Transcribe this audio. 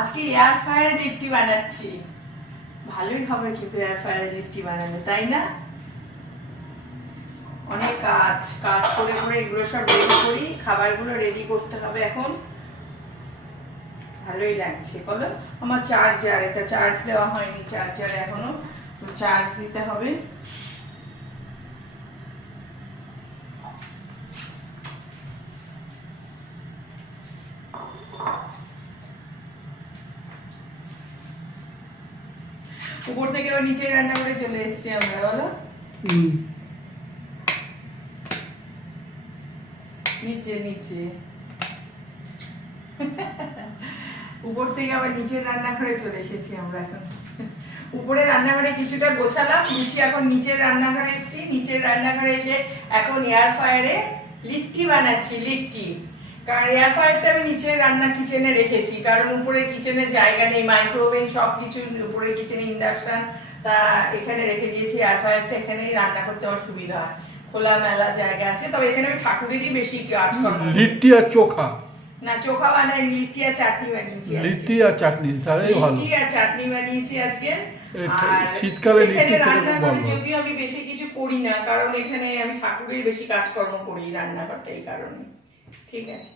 আজকে এয়ার ফ্রায়ারে লিট্টি বানাচ্ছি। ভালোই হবে কিন্তু এয়ার ফ্রায়ারে লিট্টি বানালে, তাই না? অনেক কাজ কাজ করে করে এগুলো সব রেডি করি, খাবারগুলো রেডি করতে হবে এখন। ভালোই লাগছে বলো। আমার চার্জার, এটা চার্জ দেওয়া হয়নি, চার্জারে এখনো চার্জ দিতে হবে। উপর থেকে আবার নিচে রান্না করে চলে এসেছি আমরা, বলো। নিচে নিচে উপর থেকে আবার নিচে রান্না করে চলে এসেছি আমরা এখন। উপরে রান্নাঘরে কিছুটা গোছালাম, গুছিয়ে এখন নিচের রান্নাঘরে এসেছি। নিচের রান্নাঘরে এসে এখন এয়ার ফ্রায়ারে লিট্টি বানাচ্ছি, লিট্টি। কারণ এয়ার ফ্রায়ারটা আমি নিচের রান্না কিচেনে রেখেছি, কারণ উপরের কিচেনে জায়গা নেই, মাইক্রোওয়েভ সব কিছু উপরের কিচেনে, ইন্ডাকশন তা এখানে রেখে দিয়েছি। এয়ার ফ্রায়ারটা এখানেই রান্না করতে আমার সুবিধা হয়, খোলা মেলা জায়গা আছে। তবে এখানে আমি ঠাকুরেরই বেশি কাজ করব। লিট্টি আর চোখা না, চোখা বানাই, লিট্টি আর চাটনি বানিয়েছি। লিট্টি আর চাটনি, তাহলেই ভালো। লিট্টি আর চাটনি বানিয়েছি আজকে। আর শীতকালে লিট্টি এখানে রান্নাঘরে যদিও আমি বেশি কিছু করি না, কারণ এখানে আমি ঠাকুরের বেশি কাজকর্ম করি রান্নাঘরটা, এই কারণে। ঠিক আছে।